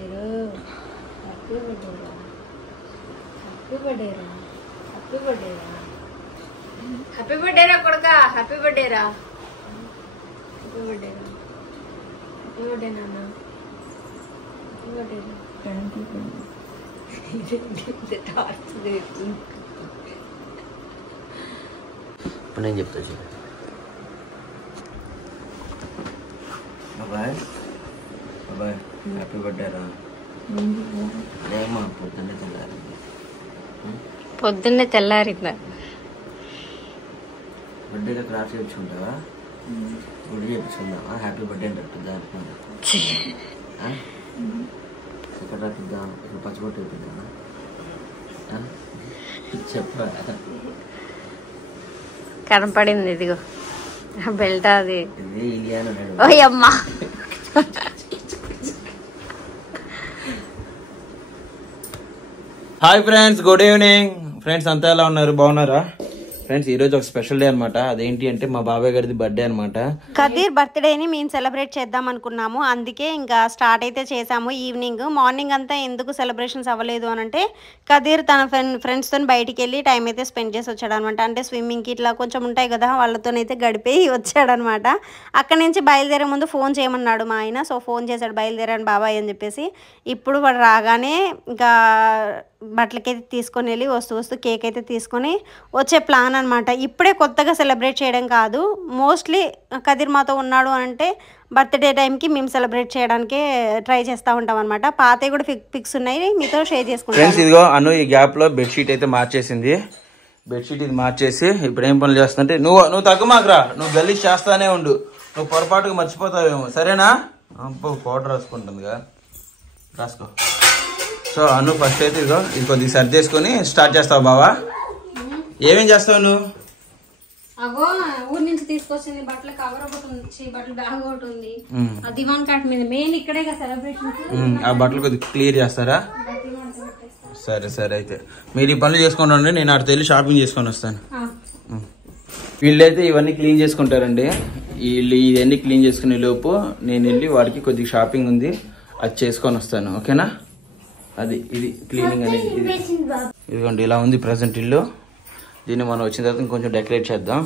Happy birthday రా కొడుకా, happy birthday రా, హ్యాపీ బర్త్డే రా, హ్యాపీ బర్త్డే నాన్న, హ్యాపీ బర్త్డే రా. ఇప్పుడు నేను చెప్తా చూడ బాబాయ్, బాబాయ్ హ్యాపీ బర్త్డే రా. ఏమా పొద్దున్నే తెల్లారిందా? బర్త్డేలో క్రాఫ్ట్ చేయించుకుంటావా? గుడి చేయించుకుందావా? హ్యాపీ బర్త్డే అంటే ఎక్కడ రాపిద్దాం? ఇక్కడ పచ్చిబొట్టు అయిపోయిందా? చెప్పా కనపడింది, ఇదిగో బెల్ట్ అది. ఇది ఇలియానా అమ్మా. Hi friends, good evening friends. అంతా ఎలా ఉన్నారు? బాగున్నారా ఫ్రెండ్స్? ఈ రోజు ఒక స్పెషల్ డే అనమాట. అదేంటి అంటే మా బాబాయ్ గారిది బర్త్డే అనమాట. కదీర్ బర్త్డేని మేము సెలబ్రేట్ చేద్దాం అనుకున్నాము. అందుకే ఇంకా స్టార్ట్ అయితే చేసాము. ఈవినింగ్ మార్నింగ్ అంతా ఎందుకు సెలబ్రేషన్స్ అవ్వలేదు అని అంటే కదీర్ తన ఫ్రెండ్స్తో బయటికి వెళ్ళి టైం అయితే స్పెండ్ చేసి వచ్చాడు అనమాట. అంటే స్విమ్మింగ్కి ఇట్లా కొంచెం ఉంటాయి కదా, వాళ్ళతోనైతే గడిపి వచ్చాడనమాట. అక్కడి నుంచి బయలుదేరే ముందు ఫోన్ చేయమన్నాడు మా ఆయన. సో ఫోన్ చేశాడు, బయలుదేరాను బాబాయ్ అని చెప్పేసి. ఇప్పుడు వాడు రాగానే ఇంకా బట్టలకైతే తీసుకొని వెళ్ళి వస్తూ కేక్ అయితే తీసుకొని వచ్చే ప్లాన్ అనమాట. ఇప్పుడే కొత్తగా సెలబ్రేట్ చేయడం కాదు, మోస్ట్లీ కదీర్ మాతో ఉన్నాడు అంటే బర్త్డే టైంకి మేము సెలబ్రేట్ చేయడానికే ట్రై చేస్తూ ఉంటాం అనమాట. పాతవి కూడా పిక్స్ ఉన్నాయి, మీతో షేర్ చేసుకుంటాం. ఫ్రెండ్స్ ఇదిగో అను ఈ గ్యాప్లో బెడ్షీట్ అయితే మార్చేసింది. బెడ్షీట్ ఇది మార్చేసి ఇప్పుడు ఏం పనులు చేస్తుంటే నువ్వు తగ్గుమాకరా, నువ్వు గలీజ్ చేస్తానే ఉండు, నువ్వు పొరపాటుగా మర్చిపోతావేమో, సరేనా? పౌడర్ రాసుకుంటుందిగా, రాసుకో. సో అను ఫస్ట్ అయితే ఇదిగో ఇది కొద్దిగా సర్దేసుకొని స్టార్ట్ చేస్తావు బావా. ఏమేం చేస్తావు నువ్వు? అగో ఊరి నుంచి తీసుకొచ్చింది బట్టల కవర్ ఒకటి ఉంది, బట్టల బ్యాగ్ ఒకటి ఉంది, ఆ దివాన్ కాట్ మీద మెయిన్ ఇక్కడే సెలబ్రేషన్. ఆ బట్టలు కొద్దిగా క్లియర్ చేస్తారా? సరే అయితే మీరు ఈ పనులు చేసుకొని ఉండండి, నేను అటు వెళ్ళి షాపింగ్ చేసుకొని వస్తాను. వీళ్ళైతే ఇవన్నీ క్లీన్ చేసుకుంటారండి. వీళ్ళు ఇవన్నీ క్లీన్ చేసుకునే లోపు నేను వెళ్ళి వాడికి కొద్దిగా షాపింగ్ ఉంది, అది చేసుకొని వస్తాను. ఓకేనా? అది ఇది క్లీనింగ్ అనేది. ఇదిగోండి ఇలా ఉంది ప్రజెంట్ ఇల్లు. దీన్ని మనం వచ్చిన తర్వాత ఇంకొంచెం డెకరేట్ చేద్దాం.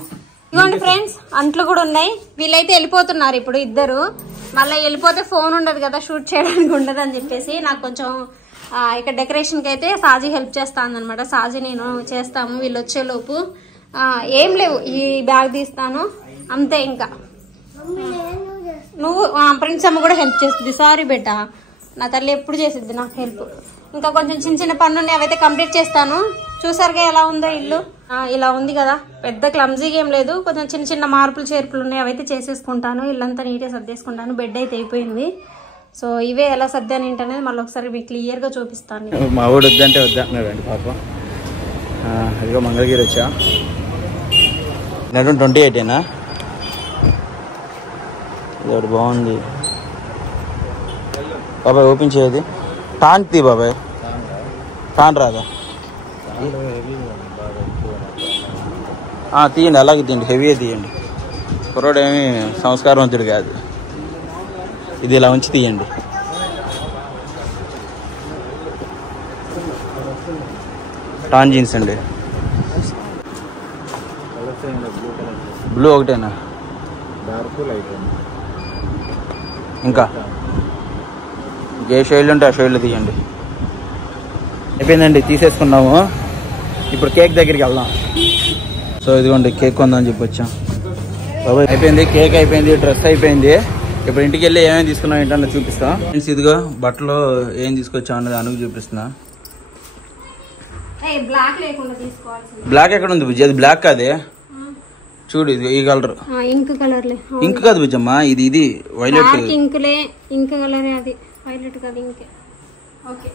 ఇదిగోండి ఫ్రెండ్స్, అంట్లు కూడా ఉన్నాయి. వీళ్ళైతే వెళ్ళిపోతున్నారు ఇప్పుడు ఇద్దరు. మళ్ళీ వెళ్ళిపోతే ఫోన్ ఉండదు కదా, షూట్ చేయడానికి ఉండదు అని చెప్పేసి నాకు కొంచెం ఇక్కడ డెకరేషన్కి అయితే సాజీ హెల్ప్ చేస్తాను అనమాట. సాజీ నేను చేస్తాము వీళ్ళు వచ్చేలోపు. ఏం లేవు, ఈ బ్యాగ్ తీస్తాను అంతే. ఇంకా నువ్వు ప్రిన్స్ అమ్మ కూడా హెల్ప్ చేస్తుంది. సారీ బేటా, నా తల్లి ఎప్పుడు చేసిద్ది నాకు హెల్ప్. ఇంకా కొంచెం చిన్న పనులు ఉన్నాయి, అవైతే కంప్లీట్ చేస్తాను. చూసారుగా ఎలా ఉందో ఇల్లు, ఇలా ఉంది కదా, పెద్ద క్లమ్జీగా ఏం లేదు, కొంచెం చిన్న మార్పులు చేర్పులు ఉన్నాయి, అవైతే చేసేసుకుంటాను. ఇల్లంతా నీట్గా సర్దేసుకుంటాను. బెడ్ అయితే అయిపోయింది. సో ఇవే ఎలా సర్దాను ఏంటనేది మళ్ళీ ఒకసారి మీకు క్లియర్గా చూపిస్తాను. మా ఊడు వద్దంటే వద్దంటున్నాడండి పాప. అదిగో మంగళగిరి వచ్చా. 28 ఇది బాగుంది బాబాయ్, ఓపెన్ చేయదు. టాన్ తీ బాబాయ్, టాన్ రాదా? తీయండి, అలాగే తీయండి, హెవీగా తీయండి. కుర్రోడు ఏమి సంస్కారవంతుడు కాదు. ఇది ఇలా ఉంచి తీయండి. టాన్ జీన్స్ అండి, బ్లూ ఒకటేనా? ఇంకా ఏ షైడ్లు ఉంటే ఆ షైడ్లు తీయండి. అయిపోయిందండి, తీసేసుకున్నాము. ఇప్పుడు కేక్ దగ్గరికి వెళ్దాం. సో ఇదిగోండి కేక్ కొందామని చెప్పి వచ్చాం. బాబాయ్ అయిపోయింది, కేక్ అయిపోయింది, డ్రెస్ అయిపోయింది. ఇప్పుడు ఇంటికి వెళ్ళి ఏమేమి తీసుకున్నాం ఏంటన్నా చూపిస్తాం. ఫ్రెండ్స్ ఇదిగో బట్టలు ఏం తీసుకొచ్చాం అన్నది అనుకు చూపిస్తున్నా. బ్లాక్ ఎక్కడ ఉంది బుజ్జి? అది బ్లాక్ కాదే, చూడు ఇది ఈ కలర్. ఇంక్ కలర్ ఇంక్ కాదు బుజ్జమ్మా, ఇది వైలెట్. ఇంక్ కలర్ అది, వైలెట్ కాదు ఇంకే. ఓకే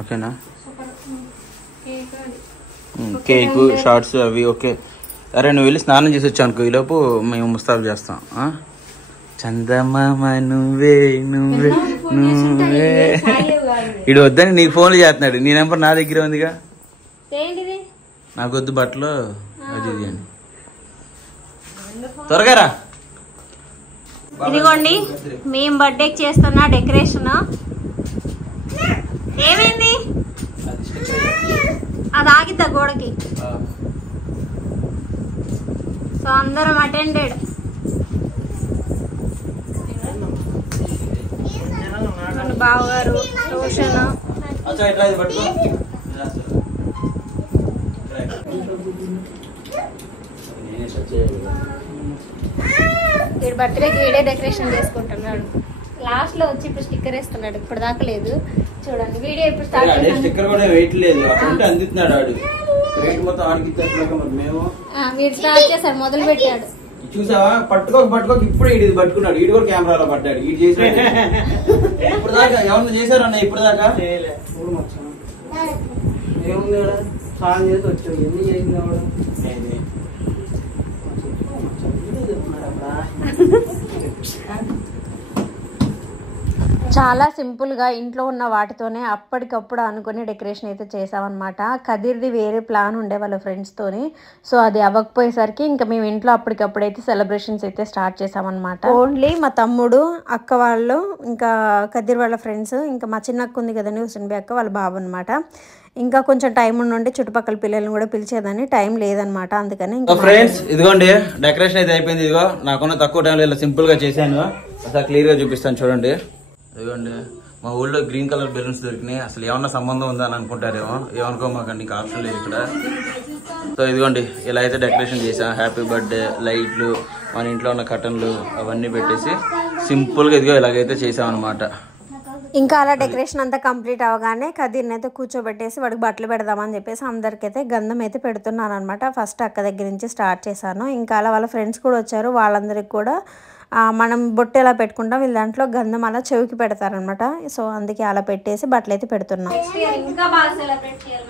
ఓకేనా? కేక్ షార్ట్స్ అవి ఓకే. అరే నువ్వు వెళ్ళి స్నానం చేసి వచ్చావు అనుకో, ఈలోపు మేము ముస్తాబు చేస్తాం. చందమామ నువ్వే నువ్వే నువ్వే. ఇడు వద్దని నీకు ఫోన్లు చేస్తున్నాడు. నీ నెంబర్ నా దగ్గర ఉందిగా. నాకు వద్దు బట్టలు అది ఇది అని. త్వరగా రా. ఇదిగోండి మేము బర్త్డేకి చేస్తున్న డెకరేషన్. గోడకి. సో అందరం అటెండెడ్. బావగారు, రోషన్, వీడి బర్త్డేకి వీడే డెకరేషన్ చేసుకుంటున్నాడు. లాస్ట్ లో వచ్చి ఇప్పుడు స్టిక్కర్ వేస్తున్నాడు. ఇప్పుడు దాకా లేదు చూడండి. వీడియో ఇప్పుడు స్టార్ట్ స్టిక్కర్ కూడా వెయిట్ లేదు, అందిస్తున్నాడు ఆడు. వెయిట్ మొత్తం ఆడికి మేము వీడు స్టార్ట్ చేశాడు, మొదలు పెట్టాడు. చూసావా? పట్టుకోక ఇప్పుడు ఈడు పట్టుకున్నాడు. ఈడు కూడా కెమెరాలో పడ్డాడు. ఈడు చేసాడు. ఇప్పుడు దాకా ఎవరు చేశారన్న? ఇప్పుడు దాకా ఏముంది కూడా స్నానం చేసి వచ్చావు. ఎన్ని చేసింది కూడా చాలా సింపుల్గా ఇంట్లో ఉన్న వాటితోనే అప్పటికప్పుడు అనుకుని డెకరేషన్ అయితే చేసామన్నమాట. కదిర్ది వేరే ప్లాన్ ఉండే వాళ్ళ ఫ్రెండ్స్తోని. సో అది అవ్వకపోయేసరికి ఇంకా మేము ఇంట్లో అప్పటికప్పుడైతే సెలబ్రేషన్స్ అయితే స్టార్ట్ చేసామన్నమాట. ఓన్లీ మా తమ్ముడు, అక్క వాళ్ళు, ఇంకా కదిర్ వాళ్ళ ఫ్రెండ్స్, ఇంకా మా చిన్న అక్క ఉంది కదండి హుసన్బీ అక్క, వాళ్ళ బాబు అనమాట. ఇంకా కొంచెం టైం ఉండి చుట్టుపక్కల పిల్లల్ని కూడా పిలిచేదని టైం లేదనమాట. అందుకని ఫ్రెండ్స్ ఇదిగోండి డెకరేషన్ అయితే అయిపోయింది. ఇదిగో నాకున్న తక్కువ టైంలో ఇలా సింపుల్ గా చేశాను. అసలు క్లియర్ గా చూపిస్తాను చూడండి. ఇదిగోండి మా ఊళ్ళో గ్రీన్ కలర్ బెలూన్స్ దొరికినాయి. అసలు ఏమన్నా సంబంధం ఉందా అని అనుకుంటారేమో, ఏమనుకోమాకండి, ఇంకా ఆప్షన్ లేదు ఇక్కడ. సో ఇదిగోండి ఇలా అయితే డెకరేషన్ చేసాం. హ్యాపీ బర్త్డే లైట్లు, మన ఇంట్లో ఉన్న కర్టన్లు అవన్నీ పెట్టేసి సింపుల్గా ఇదిగో ఇలాగైతే చేసాం అనమాట. ఇంకా అలా డెకరేషన్ అంతా కంప్లీట్ అవగానే కదీర్ని అయితే కూర్చోబెట్టేసి వాడికి బట్టలు పెడదామని చెప్పేసి అందరికైతే గంధం అయితే పెడుతున్నాను అనమాట. ఫస్ట్ అక్క దగ్గర నుంచి స్టార్ట్ చేశాను. ఇంకా అలా వాళ్ళ ఫ్రెండ్స్ కూడా వచ్చారు. వాళ్ళందరికీ కూడా మనం బొట్టు ఎలా పెట్టుకుంటాం, వీళ్ళ దాంట్లో గంధం అలా చెవికి పెడతారనమాట. సో అందుకే అలా పెట్టేసి బట్టలు అయితే పెడుతున్నాం. ఇంకా బాగా సెలబ్రేట్ చేయాలి.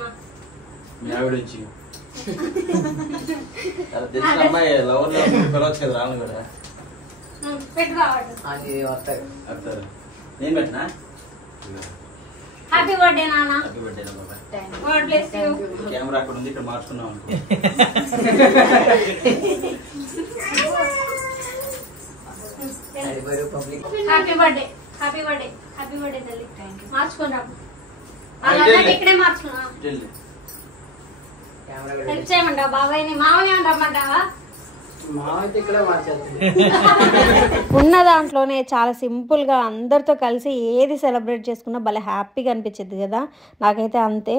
హ్యాపీ బర్త్డే నాన్న. God bless you. కెమెరా అక్కడ ఉంది, ఇక్కడ మార్చుకున్నాం అనుకో. Happy birthday, happy birthday, happy birthday తల్లి. మార్చుకున్నాం అలాగే ఇక్కడే మార్చుకున్నా. హెల్ప్ చేయమంటావా బాబాయ్ని? మామయ్య రమ్మంటావా? ఉన్న దాంట్లోనే చాలా సింపుల్గా అందరితో కలిసి ఏది సెలబ్రేట్ చేసుకున్నా భలే హ్యాపీగా అనిపించింది కదా. నాకైతే అంతే.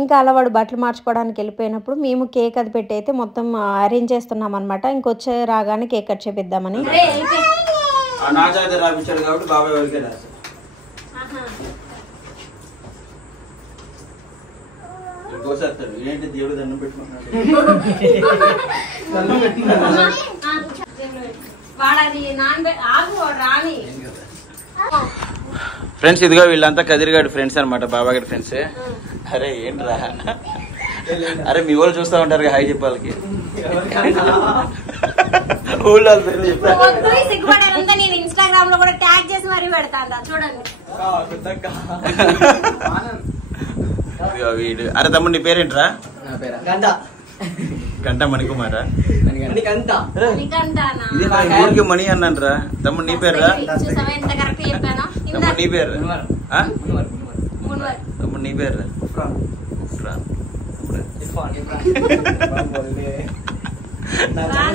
ఇంకా అలా వాడు బట్టలు మార్చుకోవడానికి వెళ్ళిపోయినప్పుడు మేము కేక్ అది పెట్టి అయితే మొత్తం అరేంజ్ చేస్తున్నాం అనమాట. ఇంకొచ్చే రాగానే కేక్ కట్ చేపిద్దామని. రాపించాడు కాబట్టి బాబాయ్ వరకే రాశాడు. ఏంటి దేవుడు దండం పెట్టుకున్నాడు. ఫ్రెండ్స్ ఇదిగో వీళ్ళంతా కదిరిగాడు ఫ్రెండ్స్ అనమాట, బాబాగాడి ఫ్రెండ్స్. అరే ఏంట్రా, అరే మీ వాళ్ళు చూస్తా ఉంటారు హాయ్ చెప్పాలకి. నేను ఇన్స్టాగ్రామ్ లో కూడా ట్యాగ్ చేసి మరీ పెడతా చూడండి. వీడు అరే తమ్ముడు నీ పేరేంట్రా? గంట మణికుమారా? ఊరికి మణి అన్నారా తమ్ముడు? నీ పేర్రా? తమ్ముడు నీ పేరు? తమ్ముడు నీ పేర్రా?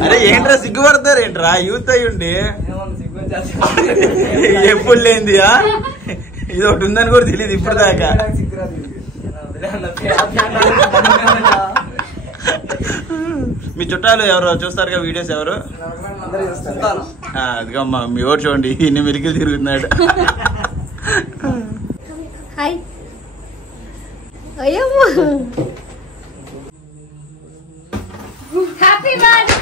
అరే ఏంట్రా సిగ్గుపడతారు ఏంట్రా? యూత్ అయ్యుండి ఎప్పుడు లేనిదియా? ఇది ఒకటి ఉందని కూడా తెలియదు ఇప్పుడు దాకా. మీ చుట్టాలు ఎవరు చూస్తారుగా వీడియోస్? ఎవరు? అదిగమ్మా మీ ఓటు చూడండి, ఇన్ని మెరికలు తిరుగుతున్నాడు. హాయ్ అయ్యమ్మ. Happy birthday.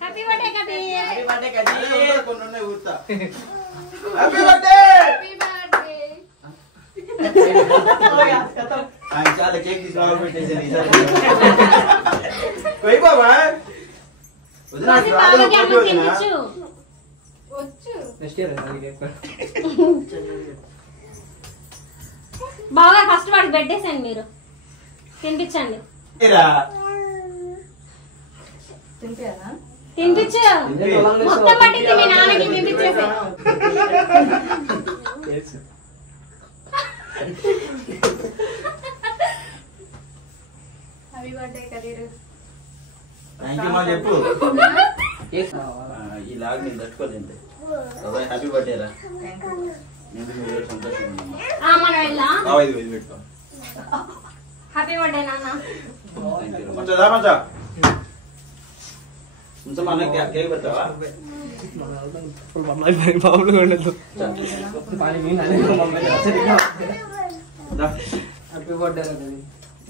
Happy birthday Kadir. Happy birthday. చాలా కేక్ తీసుకురావాలి పెట్టేసి బాబా బాగా ఫస్ట్ వాడికి పెట్టేసండి, మీరు తినిపించండి. తినిపించు మొత్తం పట్టింది మీ నాన్నకి తినిపించేసి. Happy birthday Kadir. Thank you మా చెప్పు. ఇలాగ నేను తట్టుకోలేండి. హ్యాపీ బర్త్డే రా. సంతోషంగా మనం వెళ్ళా. పెట్టుకో. హ్యాపీ బర్త్డే నాన్న. మంచిదా మంచా కొంచెం అన్న కేక్ పెట్టావా?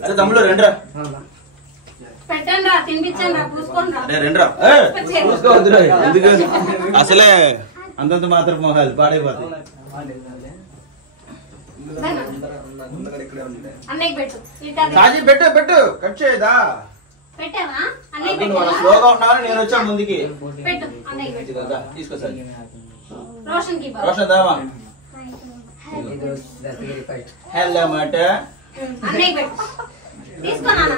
అరే తమ్ముడు రెండ్రా. పెట్టండి రా, తినిపించండి రా, పూసుకోండి రా. అరే రెండ్రా. ఎందుకు అసలే అంతంత మాత్రం మొహాలు పాడైపోతాయి. అన్నయ్యకి పెట్టు. సాజీ పెట్టు పెట్టు కట్ చేయదా? పెట్టావా? అన్నయ్య పెట్టు. స్లోగా ఉన్నాను నేను వచ్చా ముందుకి. పెట్టు అన్నయ్య పెట్టు. తీసుకో సార్. రోషన్ కి రోషన్ దావా. హలో మాట. అన్నయ్య పెట్టు. తీసుకో నాన్న.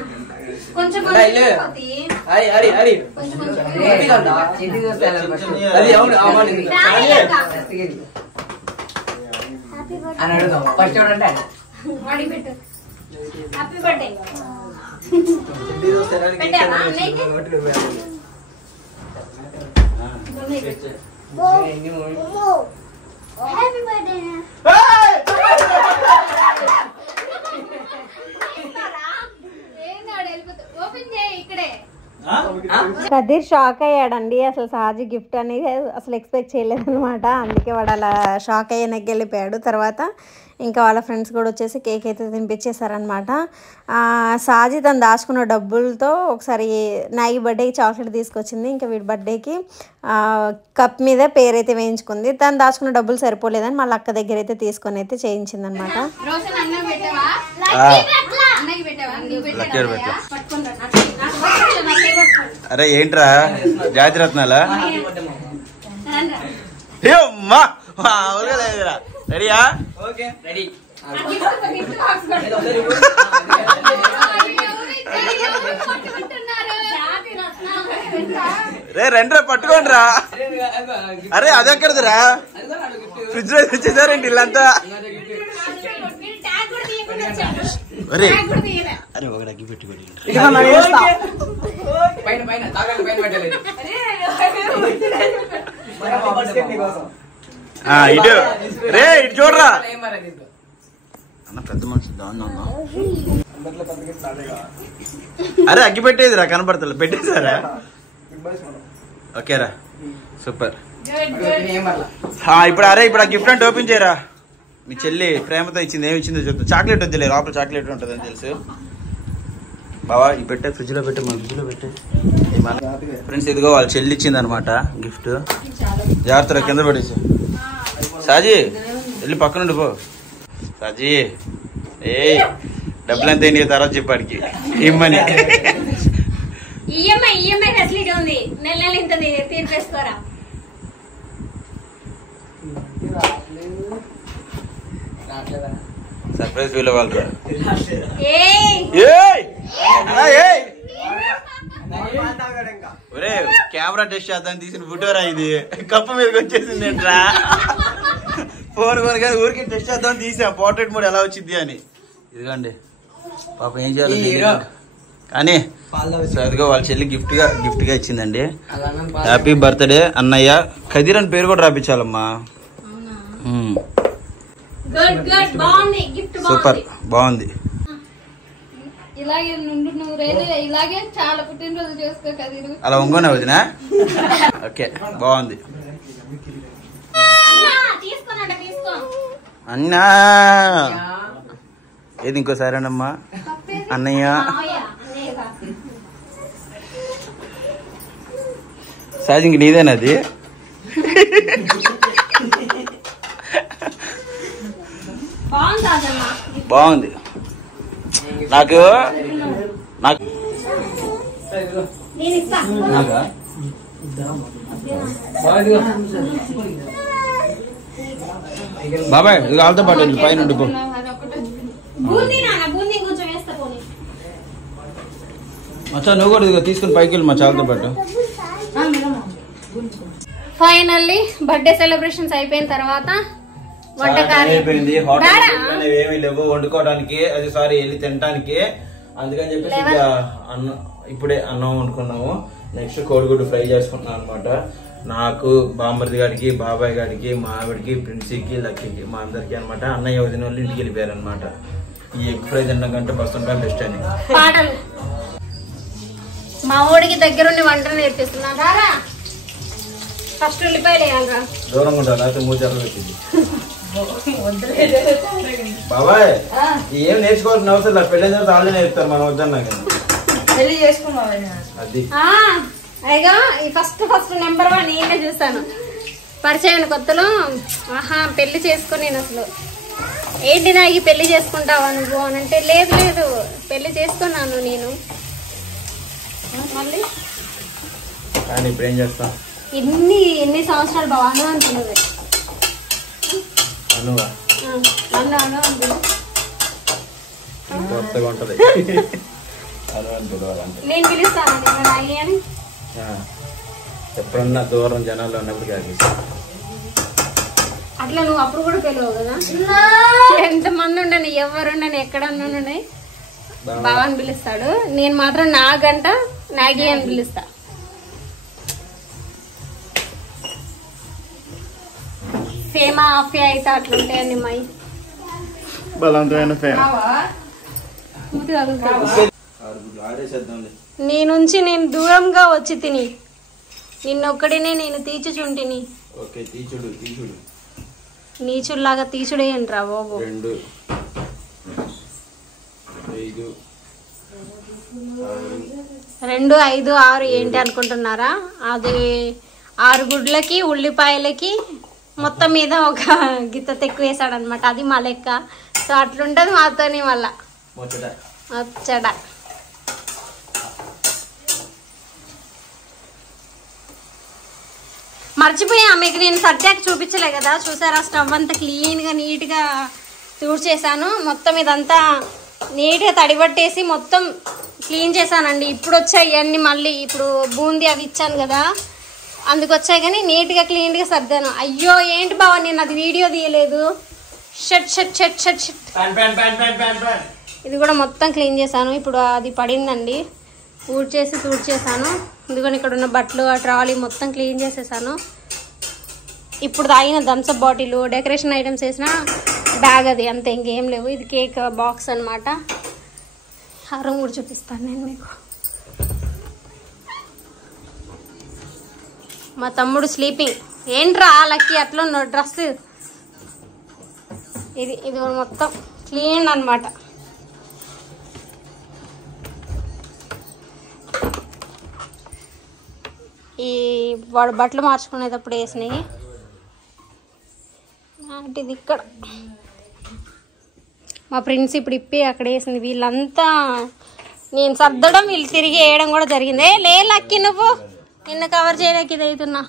కొంచెం వాడి పెట్టు. Happy birthday. పెట్టావా అన్నయ్యకి? Happy birthday. ఓపెన్ చేయి ఇక్కడే. కదీర్ షాక్ అయ్యాడండి. అసలు సాజీ గిఫ్ట్ అనేది అసలు ఎక్స్పెక్ట్ చేయలేదన్నమాట. అందుకే వాడు అలా షాక్ అయ్యి నెగ్గి వెళ్ళిపోయాడు. తర్వాత ఇంకా వాళ్ళ ఫ్రెండ్స్ కూడా వచ్చేసి కేక్ అయితే తినిపించేశారనమాట. సాజీ తను దాచుకున్న డబ్బులతో ఒకసారి నా ఈ బర్త్డేకి చాక్లెట్ తీసుకొచ్చింది. ఇంకా వీడి బర్త్డేకి కప్ మీద పేరైతే వేయించుకుంది. తను దాచుకున్న డబ్బులు సరిపోలేదని మళ్ళీ అక్క దగ్గర అయితే తీసుకొని అయితే చేయించిందనమాట. అరే ఏంట్రా జాతిరత్నాలా? రెడీయా? రే రెండ్రా పట్టుకోండి రా. అరే అదెక్కడదిరా? ఫ్రిడ్జ్ లో తెచ్చేసారేంటి ఇల్లంతా? అరే అరే ఒకటి అగ్గి పెట్టుకోండి. ఇటు రే ఇటు చూడరా అన్న పెద్ద మనిషి దాన్ని అన్న. అరే అగ్గి పెట్టేదిరా కనపడతా పెట్టేసారా? ఓకేరా సూపర్. ఇప్పుడు అరే ఇప్పుడు ఆ గిఫ్ట్ అంటే ఓపెన్ చేయరా. మీ చెల్లి ప్రేమతో ఇచ్చింది. ఏమి ఇచ్చిందో చెప్తా. చాక్లెట్ వద్దులే, లోపల చాక్లెట్ ఉంటుంది అని తెలుసు. బావా ఈ పెట్టే ఫ్రిడ్జ్ లో పెట్టే, మన ఫ్రిడ్జ్ లో పెట్టే. ఫ్రెండ్స్ ఇదిగో వాళ్ళ చెల్లి ఇచ్చింది అనమాట గిఫ్ట్. జాగ్రత్తగా కింద పడేసి. సాజీ వెళ్ళి పక్కనుండి పో. సాజీ ఏ డబ్బులు ఎంత నీ తర్వాత చెప్పాడికి ఇమ్మని. ఈఎంఐ ఫెసిలిటీ ఉంది. నెల నెల ఇంత తీర్పేసుకోరా. సర్ప్రైజ్ ఫీల్ అవ్వాలి. ఒరే కెమెరా టెస్ట్ చేద్దాం తీసిన ఫోటోరా ఇది. కప్పు మీదకి వచ్చేసింది ఏంట్రా? ఫోన్ కానీ ఊరికి టెస్ట్ చేద్దాం తీసాం పోర్ట్రేట్ మోడ్ ఎలా వచ్చింది అని. ఇదిగోండి పాపం ఏం చేయాలి కానీ అదిగో వాళ్ళ చెల్లి గిఫ్ట్ గా ఇచ్చిందండి. హ్యాపీ బర్త్డే అన్నయ్య. ఖదీర్ అని పేరు కూడా రాపించాలమ్మా. సూపర్ బాగుంది. ఇలాగే నుండి నూరేళ్ళు ఇలాగే చాలా పుట్టినరోజు చేసుకో కదీరు. అలా ఉంగోనే వదినా. ఓకే బాగుంది. అన్నా ఏది ఇంకోసారేనమ్మా అన్నయ్య. సాజ్ ఇంక నీదేనది. బాగుంది. నాకు బాబాయ్ ఇది వాళ్ళతో పాటు పైన ఉండిపో. మచ్చా నువ్వు కూడా ఇదిగో తీసుకుని పైకి వెళ్ళి మా చాలతో పాటు. ఫైనల్లీ బర్త్డే సెలబ్రేషన్స్ అయిపోయిన తర్వాత అయిపోయింది. హోటల్ ఏమి లేవు వండుకోవడానికి, అది సారీ వెళ్ళి తినడానికి. అందుకని చెప్పేసి ఇంకా ఇప్పుడే అన్నం వండుకున్నాము. నెక్స్ట్ కోడిగుడ్డు ఫ్రై చేసుకుంటున్నాం అనమాట. నాకు, బామ్మర్ది గారికి, బాబాయ్ గారికి, మా ఆవిడికి, ప్రిన్సీకి, లక్కీకి, మా అందరికి అనమాట. అన్నయ్య వదిన వాళ్ళు ఇంటికి వెళ్ళిపోయారు అనమాట. ఈ ఎగ్ ఫ్రై తినడం కంటే బస్తుంటా బెస్ట్ అని. పాటలు మా ఊడికి దగ్గరుండి వంట నేర్పిస్తున్నా. ఫస్ట్ ఉల్లిపాయలు వేయాలరా. దూరంగా ఉంటారు లేకపోతే మూడు చేపలు పెట్టింది. బాబాయ్ ఏం నేర్చుకోవాల్సిన అవసరం లేదు. పెళ్ళైన తర్వాత వాళ్ళే నేర్పుతారు, మనం వద్దన్నా కదా. అది అయ్యో ఈ ఫస్ట్ నెంబర్ 1 నేనే చూసాను. పరిచయం కొత్తలో పెళ్లి చేసుకుని నేను అసలు ఏంటి నాకు పెళ్లి చేసుకుంటావా నువ్వు అని అంటే, లేదు లేదు పెళ్లి చేసుకున్నాను నేను. మళ్ళీ కానీ ఇప్పుడు ఏం చేస్తాం? ఎన్ని సంవత్సరాలు బాగా అంటున్నది. అనువా అను అంటుంది. కొత్తగా ఉంటది. అను అని పిలవాలంటే నేను పిలుస్తాను అని ఎప్పుడన్నా దూరం జనాల్లో ఉన్నప్పుడు కాదు. అట్లా నువ్వు అప్పుడు కూడా పిలవు కదా. ఎంతమంది ఉండని ఎవరుండని ఎక్కడన్నా బాగా అని పిలుస్తాడు. నేను మాత్రం నా గంట నాగి అని పిలుస్తా. ఫేమా ఆఫియా అయితే అట్లుంటాయండి మాయి. బలవంతమైన నీ నుంచి నేను దూరంగా వచ్చి తిని నిన్నొక్కడినే నేను తీర్చుచుంటిని. నీచుల్లాగా తీచుడేయంట్రా బాబు. 2 5 6 ఏంటి అనుకుంటున్నారా? అది 6 గుడ్లకి ఉల్లిపాయలకి మొత్తం మీద ఒక గిత్త తెక్కు వేసాడు అనమాట. అది మా లెక్క. సో అట్లుంటది మాతోని మళ్ళా వచ్చాడ. మర్చిపోయా మీకు నేను సర్చాక చూపించలే కదా. చూసారా స్టవ్ అంతా క్లీన్గా నీట్గా చేశాను. మొత్తం ఇదంతా నీట్గా తడిపట్టేసి మొత్తం క్లీన్ చేశానండి. ఇప్పుడు వచ్చాయి అన్నీ. మళ్ళీ ఇప్పుడు బూందీ అవి ఇచ్చాను కదా, అందుకు వచ్చాయి. కానీ నీట్గా క్లీన్గా సర్దాను. అయ్యో ఏంటి బావ నేను అది వీడియో తీయలేదు. Shut shut shut shut shut. ఇది కూడా మొత్తం క్లీన్ చేశాను. ఇప్పుడు అది పడిందండి, తుడిచేసాను. ఎందుకని ఇక్కడ ఉన్న బట్టలు ఆ ట్రాలీ మొత్తం క్లీన్ చేసేసాను. ఇప్పుడు తాగిన థమ్స్అప్ బాటిల్, డెకరేషన్ ఐటమ్స్ వేసిన బ్యాగ్, అది అంతే, ఇంకేం లేవు. ఇది కేక్ బాక్స్ అనమాట. హారం కూడా చూపిస్తాను నేను మీకు. మా తమ్ముడు స్లీపింగ్. ఏంట్రా లక్కీ అట్లా డ్రెస్ ఇది మొత్తం క్లీన్ అనమాట. ఈ వాడు బట్టలు మార్చుకునేటప్పుడు వేసినాయి. ఇది ఇక్కడ మా ఫ్రెండ్స్ ఇప్పుడు ఇప్పి అక్కడ వేసింది. వీళ్ళంతా నేను సర్దడం, వీళ్ళు తిరిగి వేయడం కూడా జరిగింది. లే లక్కీ నువ్వు నిన్ను కవర్ చేయడానికి ఇది అవుతున్నా.